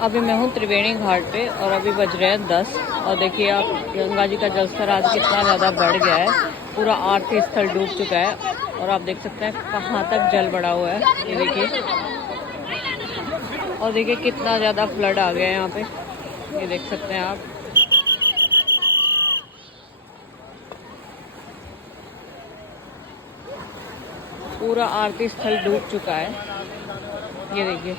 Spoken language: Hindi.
अभी मैं हूँ त्रिवेणी घाट पे और अभी बज रहे हैं 10। और देखिए आप गंगा जी का जलस्तर आज कितना ज़्यादा बढ़ गया है। पूरा आरती स्थल डूब चुका है और आप देख सकते हैं कहाँ तक जल बढ़ा हुआ है। ये देखिए, और देखिए कितना ज़्यादा फ्लड आ गया है यहाँ पे। ये देख सकते हैं आप। पूरा आरती स्थल डूब चुका है। ये देखिए।